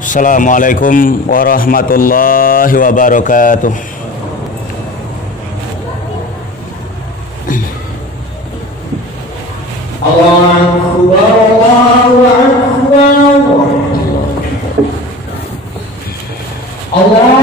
Assalamualaikum warahmatullahi wabarakatuh. Allahu Akbar, Allahu Akbar. Allahu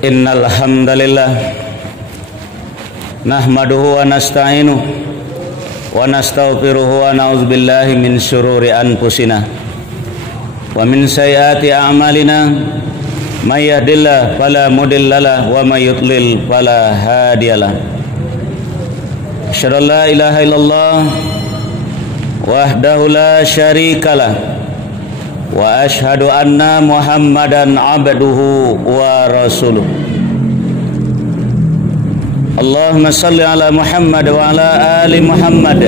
Innal hamdalillah nahmaduhu wa nasta'inuhu wa nastaghfiruhu wa na'udzubillahi min syururi anfusina wa min sayyiati a'malina may yahdihillahu fala mudhillalah wa may yudlil fala hadiyalah. Asyhadu an la ilaha illallah wahdahu la syarikalah wa ashhadu anna Muhammadan abduhu wa rasuluh. Allahumma salli ala Muhammad wa ala ali Muhammad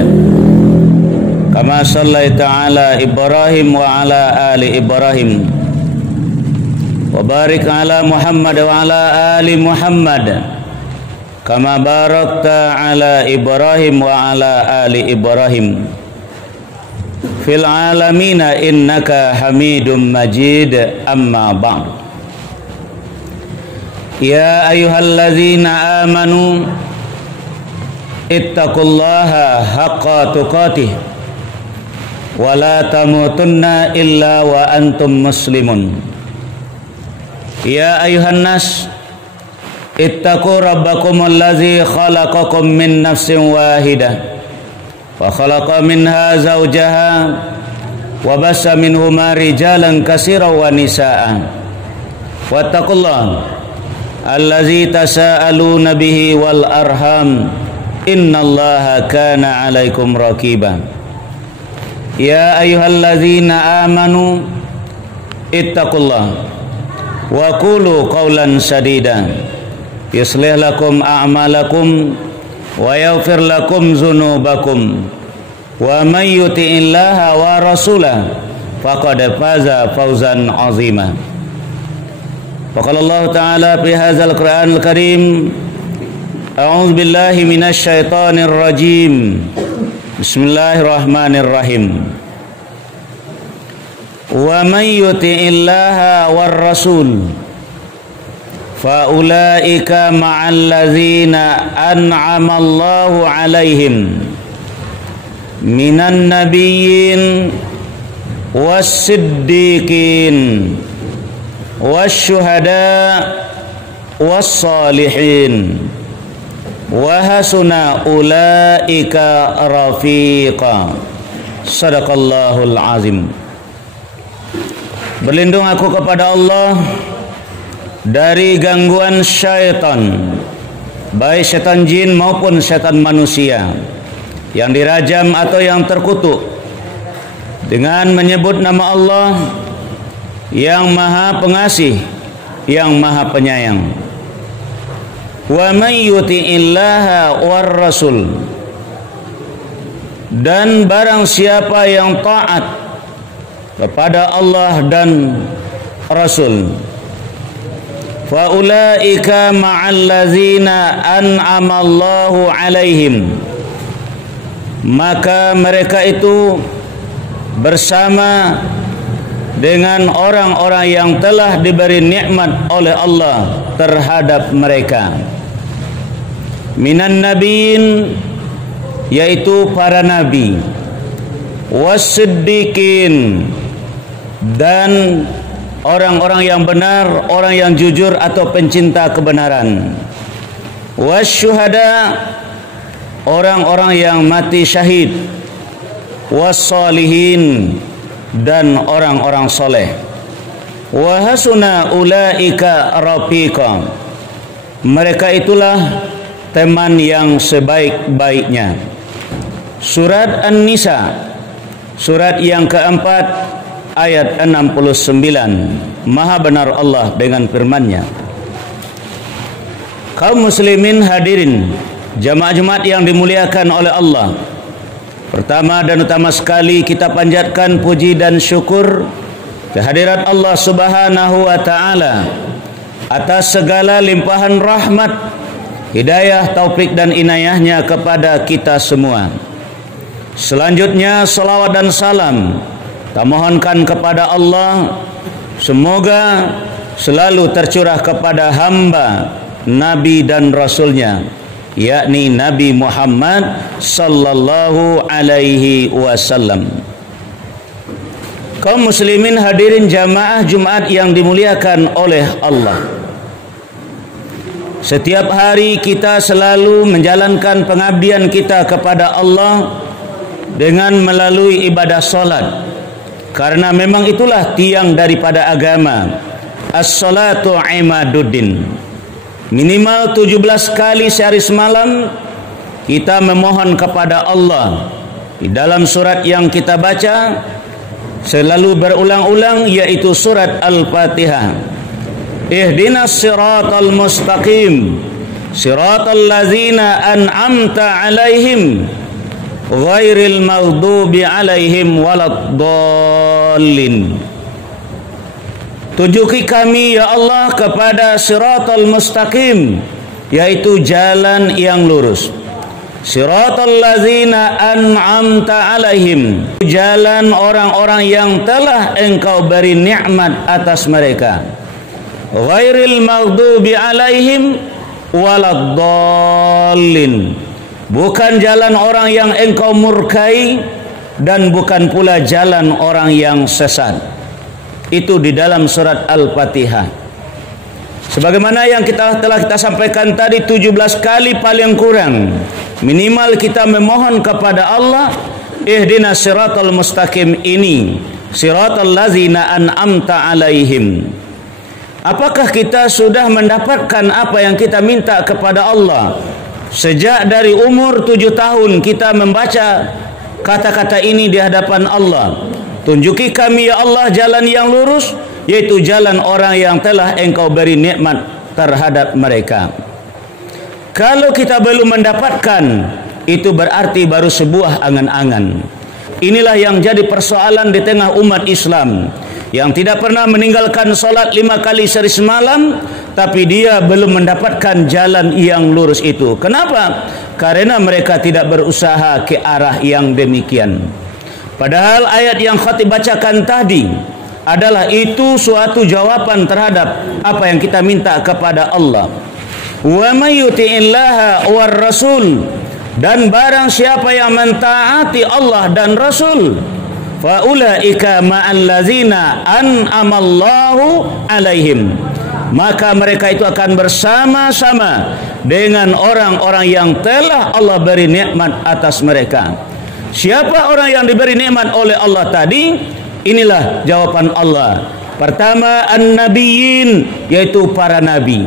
kama sallaita ala Ibrahim wa ala ali Ibrahim wa barik ala Muhammad wa ala ali Muhammad kama barakta ala Ibrahim wa ala ali Ibrahim fil alamina innaka hamidum majid. Amma ba'd. Ya ayyuhalladzina amanu ittaqullaha haqqa tuqatih wa la tamutunna illa wa antum muslimun. Ya ayuhan nas, ittaqu rabbakum allazi khalaqakum min nafsin wahidah wa khalaqa minha zawjaha wa bassa minhuma rijalan katsiran wa nisaa. Wattaqullaha allazi tasaaluna bihi wal arham innallaha kana 'alaikum raqiba. Ya ayyuhallazina amanu ittaqullaha wa qulu qawlan sadida yuslih lakum a'malakum wa yaghfir lakum dzunubakum wa may yuti'illaha wa rasulahu faqad faza fawzan 'azima. Wa qala Allah ta'ala fi hadzal Qur'anil Karim, a'udzu billahi minasy syaithanir rajim. Bismillahirrahmanirrahim. Wa may yuti'illaha war rasul fa ulaika ma'al ladzina an'ama Allahu 'alaihim minan nabiyyin was-siddiqin wasyuhada was-salihin wa hasuna ulaika rafiqa. Sadaqallahul azim. Berlindung aku kepada Allah dari gangguan syaitan, baik syaitan jin maupun syaitan manusia, yang dirajam atau yang terkutuk, dengan menyebut nama Allah yang Maha Pengasih, yang Maha Penyayang. Wa may yuti'illaha war rasul, dan barang siapa yang taat kepada Allah dan Rasul, fa ulaika ma'al ladzina an'ama Allahu 'alaihim, maka mereka itu bersama dengan orang-orang yang telah diberi nikmat oleh Allah terhadap mereka. Minan nabiyyin, yaitu para nabi, was-siddiqin, dan orang-orang yang benar, orang yang jujur atau pencinta kebenaran, wasyuhada, orang-orang yang mati syahid, was-salihin, dan orang-orang soleh, wa hasuna ulaika rafiqa, mereka itulah teman yang sebaik-baiknya. Surat An-Nisa, surat yang keempat, ayat 69. Maha benar Allah dengan firman-Nya. Kaum muslimin hadirin jamaah Jumat yang dimuliakan oleh Allah, pertama dan utama sekali kita panjatkan puji dan syukur kehadirat Allah Subhanahu wa taala atas segala limpahan rahmat, hidayah, taufik dan inayahnya kepada kita semua. Selanjutnya salawat dan salam kita mohonkan kepada Allah, semoga selalu tercurah kepada hamba, Nabi dan Rasulnya, yakni Nabi Muhammad sallallahu alaihi wasallam. Kaum muslimin hadirin jamaah Jumat yang dimuliakan oleh Allah, setiap hari kita selalu menjalankan pengabdian kita kepada Allah dengan melalui ibadah solat, karena memang itulah tiang daripada agama. As-salatu imaduddin. Minimal 17 kali sehari semalam kita memohon kepada Allah di dalam surat yang kita baca selalu berulang-ulang, yaitu surat Al-Fatihah. Ihdinas siratal mustaqim, siratal ladzina an'amta alaihim ghairil maghdubi alaihim waladdallin. Tunjuki kami ya Allah kepada siratal mustaqim, yaitu jalan yang lurus. Siratal ladzina an'amta alaihim, jalan orang-orang yang telah Engkau beri nikmat atas mereka. Ghairil maghdubi alaihim waladdallin, bukan jalan orang yang Engkau murkai dan bukan pula jalan orang yang sesat. Itu di dalam surat Al-Fatihah. Sebagaimana yang telah kita sampaikan tadi, 17 kali paling kurang minimal kita memohon kepada Allah, ihdinas siratal mustaqim ini, siratal ladzina an'amta alaihim. Apakah kita sudah mendapatkan apa yang kita minta kepada Allah? Sejak dari umur 7 tahun kita membaca kata-kata ini di hadapan Allah. Tunjuki kami ya Allah jalan yang lurus, yaitu jalan orang yang telah Engkau beri nikmat terhadap mereka. Kalau kita belum mendapatkan, itu berarti baru sebuah angan-angan. Inilah yang jadi persoalan di tengah umat Islam yang tidak pernah meninggalkan solat 5 kali sehari semalam, tapi dia belum mendapatkan jalan yang lurus itu. Kenapa? Karena mereka tidak berusaha ke arah yang demikian. Padahal ayat yang khatib bacakan tadi adalah itu suatu jawaban terhadap apa yang kita minta kepada Allah. Wa may yuti'illaha war rasul, dan barang siapa yang mentaati Allah dan Rasul, fa ulaika ma'al ladzina an'amallahu alaihim, maka mereka itu akan bersama-sama dengan orang-orang yang telah Allah beri nikmat atas mereka. Siapa orang yang diberi nikmat oleh Allah tadi? Inilah jawaban Allah. Pertama, an-nabiyyin, yaitu para nabi.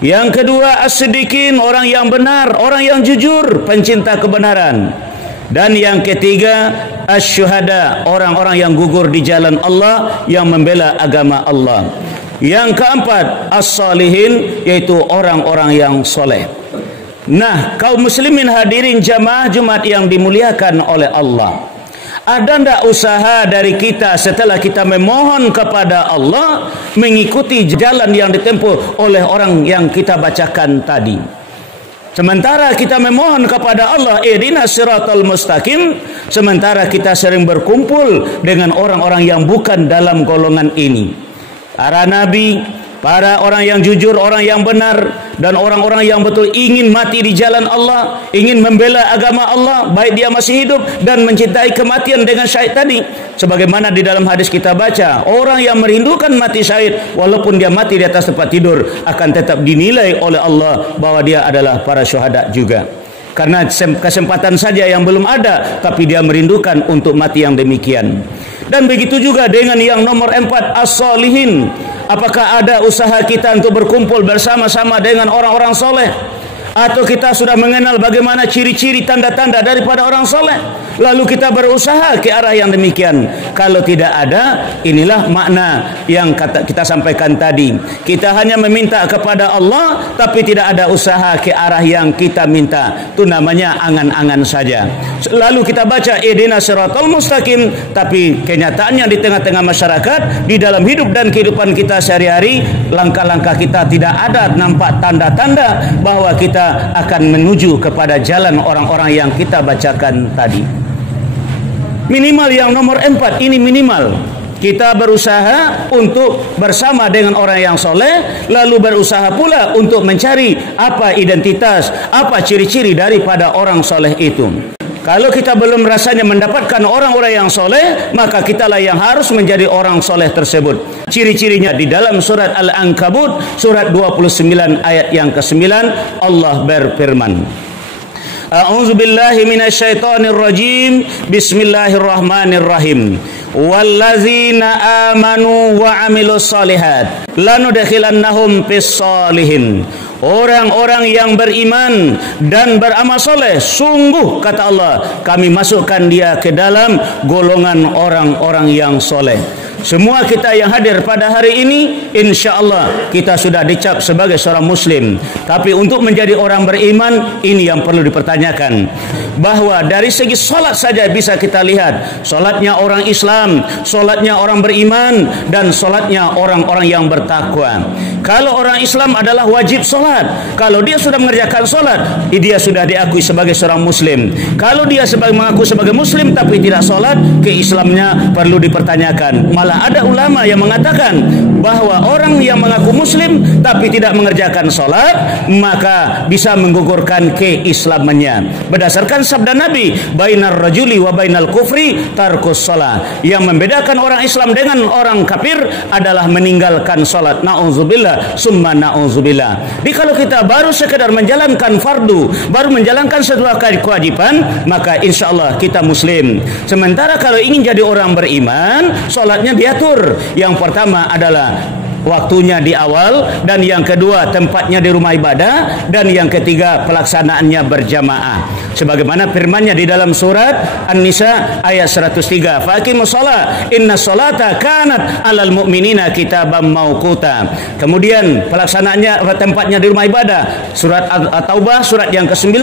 Yang kedua, as-siddiqin, orang yang benar, orang yang jujur, pencinta kebenaran. Dan yang ketiga, asy-syuhada, orang-orang yang gugur di jalan Allah, yang membela agama Allah. Yang keempat, as-salihin, yaitu orang-orang yang soleh. Nah, kaum muslimin hadirin jamaah Jumat yang dimuliakan oleh Allah, ada ndak usaha dari kita setelah kita memohon kepada Allah mengikuti jalan yang ditempuh oleh orang yang kita bacakan tadi? Sementara kita memohon kepada Allah, ihdinas siratal mustaqim, sementara kita sering berkumpul dengan orang-orang yang bukan dalam golongan ini. Para nabi, para orang yang jujur, orang yang benar, dan orang-orang yang betul ingin mati di jalan Allah, ingin membela agama Allah, baik dia masih hidup dan mencintai kematian dengan syahid tadi. Sebagaimana di dalam hadis kita baca, orang yang merindukan mati syahid, walaupun dia mati di atas tempat tidur, akan tetap dinilai oleh Allah bahwa dia adalah para syuhada juga. Karena kesempatan saja yang belum ada, tapi dia merindukan untuk mati yang demikian. Dan begitu juga dengan yang nomor 4, as-solihin. Apakah ada usaha kita untuk berkumpul bersama-sama dengan orang-orang soleh? Atau kita sudah mengenal bagaimana ciri-ciri tanda-tanda daripada orang soleh, lalu kita berusaha ke arah yang demikian? Kalau tidak ada, inilah makna yang kita sampaikan tadi. Kita hanya meminta kepada Allah, tapi tidak ada usaha ke arah yang kita minta. Itu namanya angan-angan saja. Lalu kita baca ihdinas siratal mustaqim, tapi kenyataannya di tengah-tengah masyarakat, di dalam hidup dan kehidupan kita sehari-hari, langkah-langkah kita tidak ada nampak tanda-tanda bahwa kita akan menuju kepada jalan orang-orang yang kita bacakan tadi. Minimal yang nomor 4 ini minimal. Kita berusaha untuk bersama dengan orang yang soleh, lalu berusaha pula untuk mencari apa identitas, apa ciri-ciri daripada orang soleh itu. Kalau kita belum rasanya mendapatkan orang-orang yang soleh, maka kitalah yang harus menjadi orang soleh tersebut. Ciri-cirinya di dalam surat Al-Ankabut, surat 29 ayat yang ke-9, Allah berfirman, A'udzu billahi minasyaitonir rajim. Bismillahirrahmanirrahim. Wallazina amanu wa amilus solihat lanudkhilannahum fis solihin. Orang-orang yang beriman dan beramal soleh, sungguh kata Allah, kami masukkan dia ke dalam golongan orang-orang yang soleh. Semua kita yang hadir pada hari ini, insya Allah kita sudah dicap sebagai seorang muslim. Tapi untuk menjadi orang beriman, ini yang perlu dipertanyakan. Bahwa dari segi solat saja bisa kita lihat, solatnya orang Islam, solatnya orang beriman, dan solatnya orang-orang yang bertakwa. Kalau orang Islam adalah wajib sholat. Kalau dia sudah mengerjakan sholat, dia sudah diakui sebagai seorang muslim. Kalau dia mengaku sebagai muslim tapi tidak sholat, keislamannya perlu dipertanyakan. Malah ada ulama yang mengatakan bahwa orang yang mengaku muslim tapi tidak mengerjakan sholat, maka bisa menggugurkan keislamannya. Berdasarkan sabda Nabi, bainar rajuli wa bainal kufri tarkus sholat. Yang membedakan orang Islam dengan orang kafir adalah meninggalkan sholat. Na'udzubillah summa na'udzubillah. Jadi kalau kita baru sekedar menjalankan fardu, baru menjalankan sebuah kewajiban, maka insya Allah kita muslim. Sementara kalau ingin jadi orang beriman, sholatnya diatur. Yang pertama adalah waktunya di awal, dan yang kedua tempatnya di rumah ibadah, dan yang ketiga pelaksanaannya berjamaah. Sebagaimana firman-Nya di dalam surat An-Nisa ayat 103, faqimus shalah inna sholata kanat 'alal mu'minina kitaban mauquta. Kemudian pelaksanaannya tempatnya di rumah ibadah, surat At-Taubah surat yang ke-9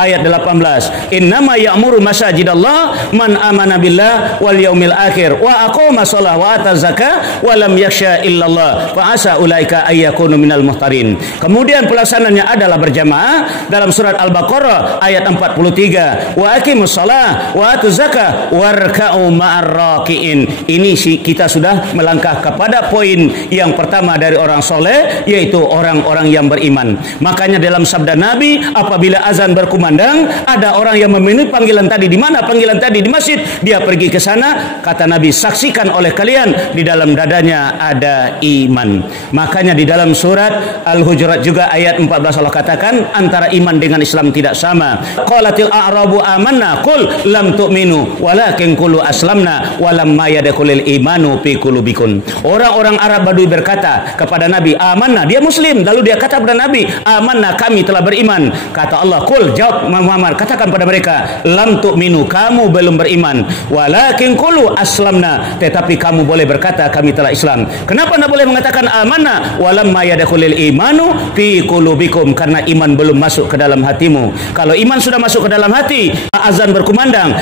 ayat 18, innama ya'muru masajidallah man amana billah wal yaumil akhir wa aqama shalah wa ata zakah wa lam yakhsha illallah fa asa ulaika ayyakunu minal muhtarin. Kemudian pelaksananya adalah berjamaah dalam surat Al-Baqarah ayat 43, wa aqimus shalah wa atuz zakah warka'u ma'ar raki'in. Ini kita sudah melangkah kepada poin yang pertama dari orang soleh, yaitu orang-orang yang beriman. Makanya dalam sabda Nabi, apabila azan berkumandang, ada orang yang memenuhi panggilan tadi. Di mana panggilan tadi? Di masjid. Dia pergi ke sana, kata Nabi, saksikan oleh kalian di dalam dadanya ada iman. Makanya di dalam surat Al-Hujurat juga ayat 14 Allah katakan antara iman dengan Islam tidak sama. Qalatil a'rabu amanna qul lam tu'minu walakin qulu aslamna walamma yadkhulul imanu fi qulubikum. Orang-orang Arab Badui berkata kepada Nabi, amanna, dia muslim, lalu dia kata kepada Nabi, amanna, kami telah beriman. Kata Allah, qul, jawab Muhammad, katakan pada mereka, lam tu'minu, kamu belum beriman, walakin qulu aslamna, tetapi kamu boleh berkata kami telah Islam. Kenapa Anda boleh mengatakan amanna walamma yadkhulul imanu fi qulubikum? Karena iman belum masuk ke dalam hatimu. Kalau iman sudah masuk ke dalam hati, azan berkumandang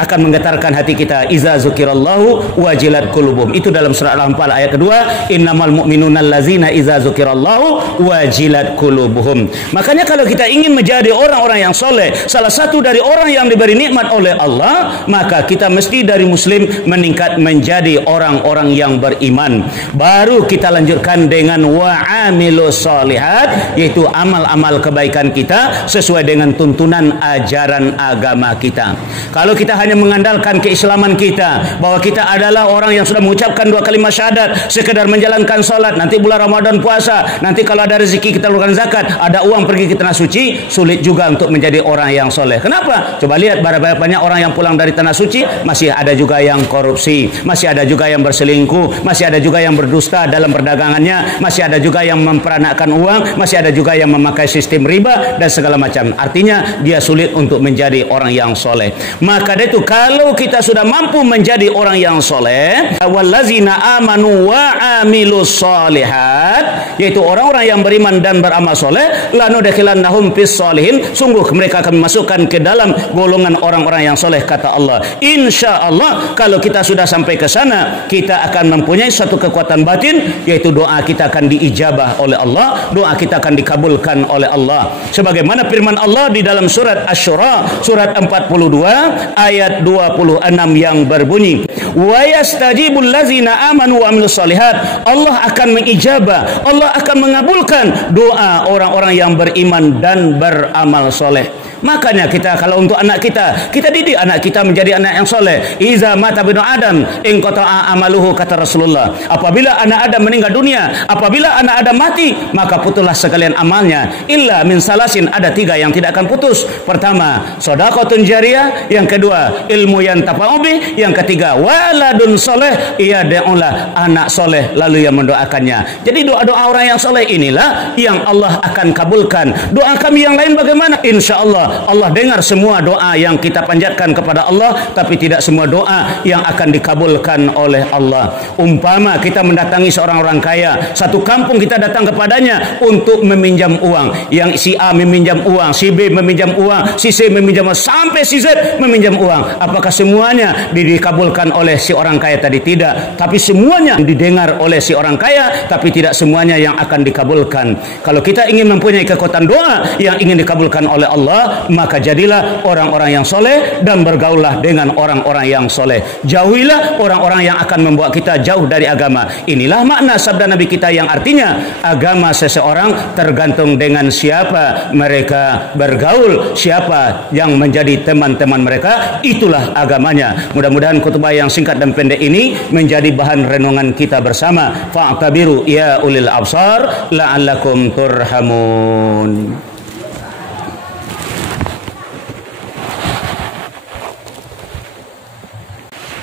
akan menggetarkan hati kita. Iza zukirallahu wajilat qulubuhum. Itu dalam surah Al-Anfal ayat kedua, innamal mu'minuna allazina iza zukirallahu wajilat qulubuhum. Makanya kalau kita ingin menjadi orang-orang yang soleh, salah satu dari orang yang diberi nikmat oleh Allah, maka kita mesti dari muslim meningkat menjadi orang-orang yang beriman. Baru kita lanjutkan dengan wa'amilus sholihat, yaitu amal-amal kebaikan kita sesuai dengan tuntunan ajaran agama kita. Kalau kita hanya mengandalkan keislaman kita, bahwa kita adalah orang yang sudah mengucapkan 2 kalimat syahadat, sekedar menjalankan sholat, nanti bulan Ramadan puasa, nanti kalau ada rezeki kita keluarkan zakat, ada uang pergi ke tanah suci, sulit juga untuk menjadi orang yang soleh. Kenapa? Coba lihat berapa banyak orang yang pulang dari tanah suci, masih ada juga yang korupsi, masih ada juga yang berselingkuh, masih ada juga yang berdusta dalam perdagangannya, masih ada juga yang memperanakkan uang, masih ada juga yang memakai sistem riba dan segala macam. Artinya dia sulit untuk menjadi orang yang soleh. Maka dari itu, kalau kita sudah mampu menjadi orang yang soleh, wallazina amanu wa amilus sholihat, yaitu orang-orang yang beriman dan beramal soleh, lanudkhilannahum fis sholihin, sungguh mereka akan masukkan ke dalam golongan orang-orang yang soleh, kata Allah. Insya Allah kalau kita sudah sampai ke sana, kita akan mempunyai suatu kekuatan batin, yaitu doa kita akan diijabah oleh Allah, doa kita akan dikabulkan oleh Allah. Sebagaimana firman Allah di dalam surat Asy-Syura surat 42 ayat 26 yang berbunyi, wa yastajibul ladzina amanu wa amilus sholihat, Allah akan mengijabah, Allah akan mengabulkan doa orang-orang yang beriman dan beramal soleh. Makanya kita kalau untuk anak kita didik anak kita menjadi anak yang soleh. Iza mata binu Adam in qata'a amaluhu, kata Rasulullah. Apabila anak Adam meninggal dunia, apabila anak Adam mati, maka putuslah sekalian amalnya. Illa min salasin, ada 3 yang tidak akan putus. Pertama, shadaqatun jariyah, yang kedua, ilmu yang tafa'u bih, yang ketiga, waladun soleh, ia da'ulah, anak soleh lalu yang mendoakannya. Jadi doa-doa orang yang soleh inilah yang Allah akan kabulkan. Doa kami yang lain bagaimana? Insya Allah Allah. Allah dengar semua doa yang kita panjatkan kepada Allah, tapi tidak semua doa yang akan dikabulkan oleh Allah. Umpama kita mendatangi seorang orang kaya, satu kampung kita datang kepadanya untuk meminjam uang. Yang si A meminjam uang, si B meminjam uang, si C meminjam uang, sampai si Z meminjam uang. Apakah semuanya dikabulkan oleh si orang kaya tadi? Tidak. Tapi semuanya didengar oleh si orang kaya, tapi tidak semuanya yang akan dikabulkan. Kalau kita ingin mempunyai kekuatan doa yang ingin dikabulkan oleh Allah, maka jadilah orang-orang yang soleh dan bergaullah dengan orang-orang yang soleh. Jauhilah orang-orang yang akan membawa kita jauh dari agama. Inilah makna sabda Nabi kita yang artinya agama seseorang tergantung dengan siapa mereka bergaul, siapa yang menjadi teman-teman mereka, itulah agamanya. Mudah-mudahan khutbah yang singkat dan pendek ini menjadi bahan renungan kita bersama. Fa'tabiru ya ulil absar la'allakum turhamun.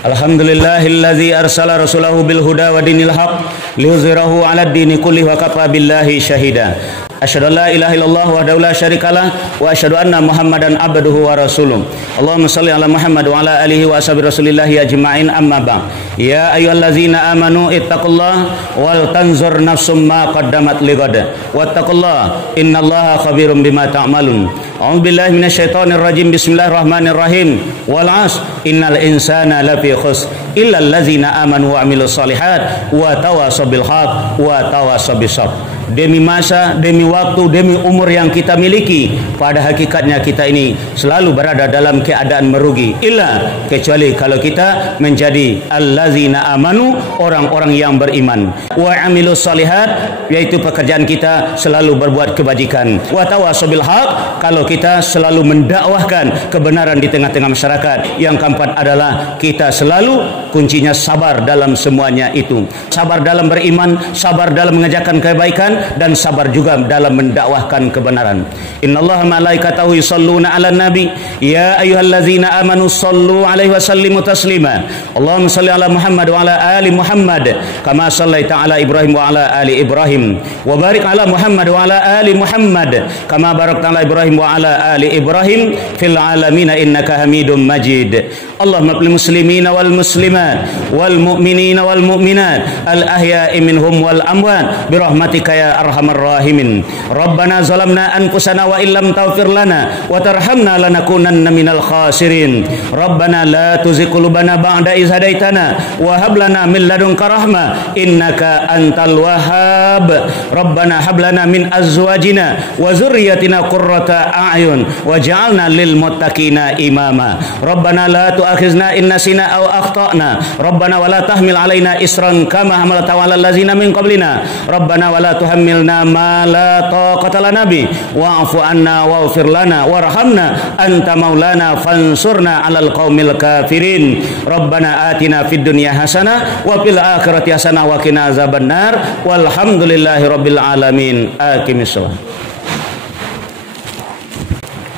Alhamdulillahilladzi arsala rasulahu bil huda wa dinil haq liyuzhirahu 'alad dini kulli wa kafa billahi syahida. Asyhadu an la ilaha illallah wahdahu la syarikalah wa asyhadu anna Muhammadan abduhu wa rasuluh. Allahumma shalli ala Muhammad wa ala alihi wa ashabi Rasulillah ajma'in, amma ba'd. Ya ayyuhallazina amanu ittaqullaha wal tanzur nafsum ma qaddamat lighad. Wattaqullaha innallaha khabirum bima ta'malun. A'udzu billahi minasyaitonir rajim. Bismillahirrahmanirrahim. Wal 'asr innal insana lafi khusr illa allazina amanu wa 'amilus shalihat wa tawassaw bil haqq wa tawassaw bis sabr. Demi masa, demi waktu, demi umur yang kita miliki, pada hakikatnya kita ini selalu berada dalam keadaan merugi, illa kecuali kalau kita menjadi allazina amanu, orang-orang yang beriman, wa amilus shalihat, yaitu pekerjaan kita selalu berbuat kebajikan, wa tawassaw bil haqq, kalau kita selalu mendakwahkan kebenaran di tengah-tengah masyarakat. Yang keempat adalah kita selalu kuncinya sabar dalam semuanya itu. Sabar dalam beriman, sabar dalam mengerjakan kebaikan, dan sabar juga dalam mendakwahkan kebenaran. Innallaha malaikatahu yusholluna 'alan nabi ya ayyuhallazina amanu shollu 'alaihi wa sallimu taslima. Allahumma shalli 'ala Muhammad wa 'ala ali Muhammad kama shallaita 'ala Ibrahim wa 'ala ali Ibrahim wa barik 'ala Muhammad wa 'ala ali Muhammad kama barakta 'ala Ibrahim wa 'ala ali Ibrahim fil 'alamin innaka Hamidum Majid. Allahumma lil muslimina wal muslimat wal mu'minina wal mu'minat al ahya'i minhum wal amwat bi rahmatika ya arhamar rahimin. Rabbana zalamna anfusana wa illam taghfir lana wa tarhamna lanakunanna minal khasirin. Rabbana la tuzigh qulubana ba'da idh hadaitana wa hab lana min ladunka rahmah innaka antal wahhab. Rabbana hab lana min azwajina wa dzurriyyatina qurrata a'yun waj'alna lil muttaqina imama. Rabbana la tu'akhizna in nasina aw akhtana. Rabbana wa la tahmil alaina isran kama hamaltahu 'alal ladzina min qablina. Rabbana wa la tuhammilna ma la taqata lana bi wa'fu anna waghfir lana warhamna anta maulana fansurna 'alal qaumil kafirin. Rabbana atina fid dunya hasanah wa fil akhirati hasanah wa qina azabannar. Walhamdulillahi rabbil alamin. Aqimis shalah.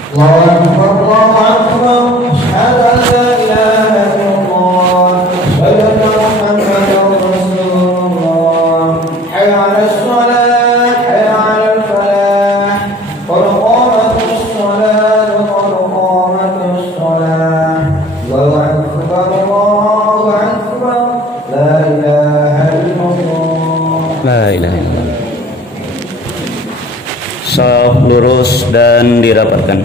Allahu akbar, Allahu akbar. Asyhadu an la ilaha illallah wa asyhadu anna Muhammadar rasulullah. Hayya 'alas shalah, hayya 'alal falah. Qad qamatus shalah, qad qamatus shalah. Allahu akbar, Allahu akbar. La ilaha illallah. La ilaha illallah. Shaf lurus dan dirapatkan.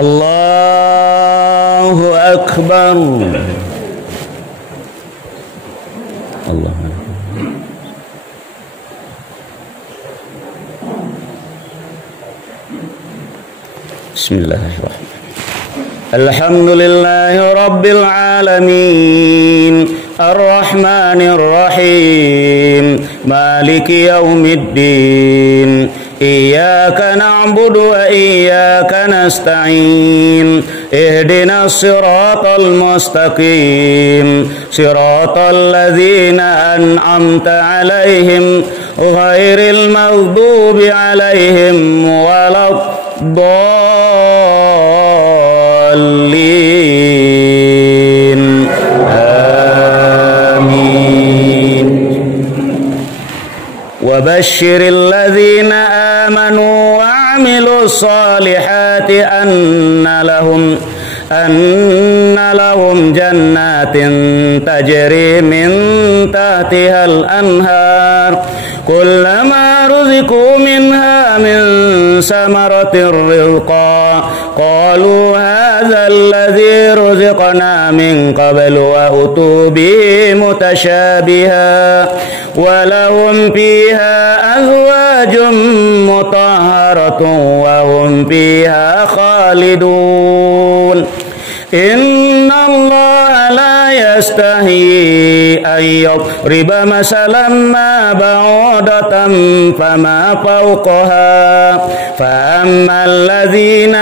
Allahu akbar. Allah. Bismillahirrahmanirrahim. Alhamdulillahi rabbil alamin. Ar-Rahmanir Rahim. Maliki yaumiddin. Iyyaka na'budu wa iyyaka nasta'in. Ihdinas siratal mustaqim. Siratal ladzina an'amta 'alaihim ghairil maghdubi 'alaihim waladdallin. وبشر الذين آمنوا وعملوا الصالحات أن لهم جنات تجري من تحتها الأنهار كلما رزقوا منها من ثمرة رزقا قالوا هذا الذي رزقنا من قبل وأتوا به متشابها ولهم فيها أزواج مطهرة وهم فيها خالدون إن الله لا يستحيي أن يضرب مثلا ما بعوضة فما فوقها فأما الذين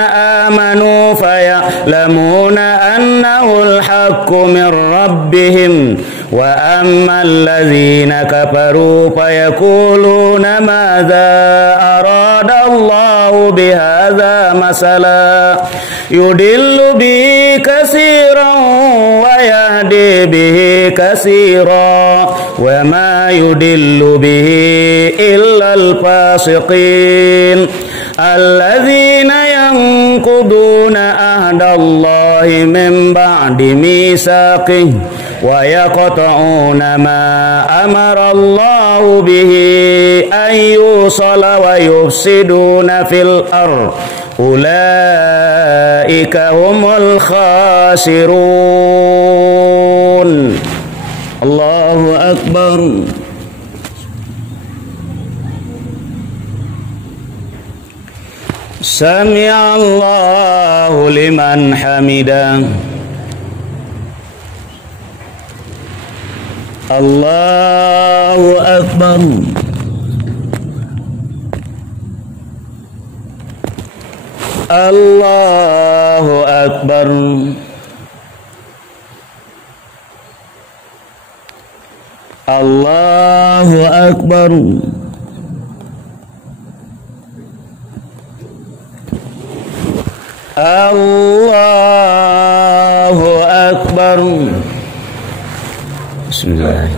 آمنوا فيعلمون أنه الحق من ربهم وأما الذين كفروا فيقولون ماذا أراد الله بهذا مثلا يضل به كثيرا ويهدي به كثيرا وما يضل به إلا الفاسقين الذين ينقضون عهد الله من بعد ميثاقه ويقطعون ما أمر الله به أن يوصل ويفسدون في الأرض أولئك هم الخاسرون. الله أكبر. سمع الله لمن حمده. الله أكبر. الله أكبر. الله أكبر. الله أكبر. بسم الله.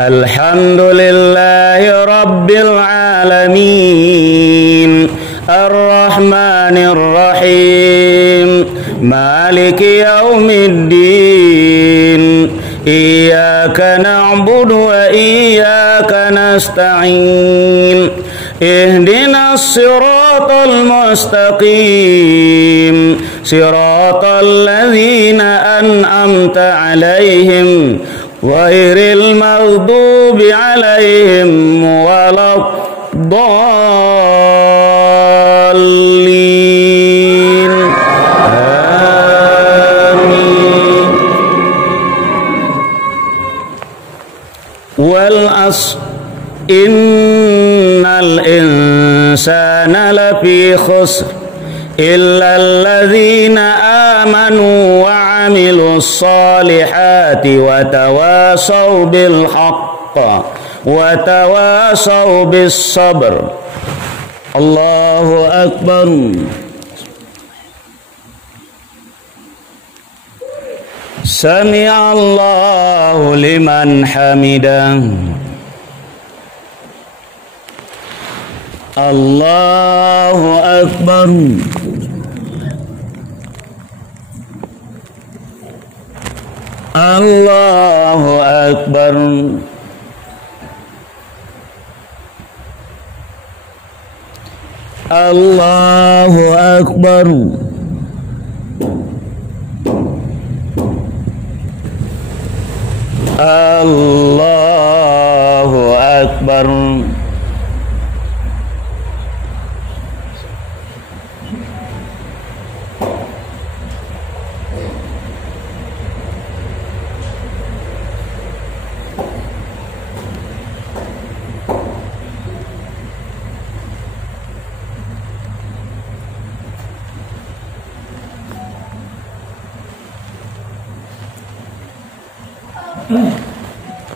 الحمد لله رب العالمين الرحمن الرحيم مالك يوم الدين إياك نعبد وإياك نستعين اهدنا الصراط المستقيم صراط الذين أنعمت عليهم غير المغضوب عليهم ولا الضالين آمين. والعصر إن الإنسان لفي خسر إلا الذين آمنوا وعملوا الصالحات وتواصوا بالحق وتواصوا بالصبر. الله أكبر. سمع الله لمن حمده. الله أكبر. الله أكبر. الله أكبر. الله أكبر.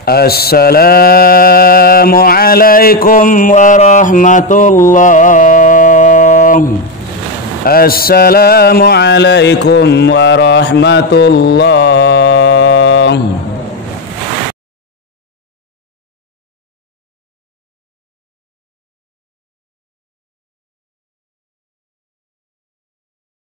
السلام عليكم ورحمة الله. السلام عليكم ورحمة الله.